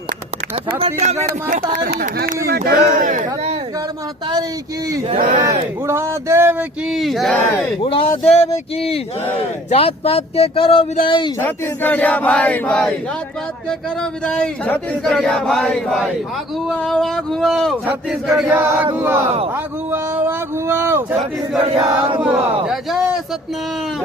छत्तीसगढ़ महतारी की जय, छत्तीसगढ़ महतारी की जय, बूढ़ा देव की जय, बूढ़ा देव की जय। जात पात के करो विदाई छत्तीसगढ़िया भाई भाई, जात पात के करो विदाई छत्तीसगढ़िया भाई भाई, आगू आओ आगू आओ छत्तीसगढ़िया आगू आओ, आगू आओ आगू आओ, छत्तीसगढ़िया आगू आओ। जय जय सतनाम।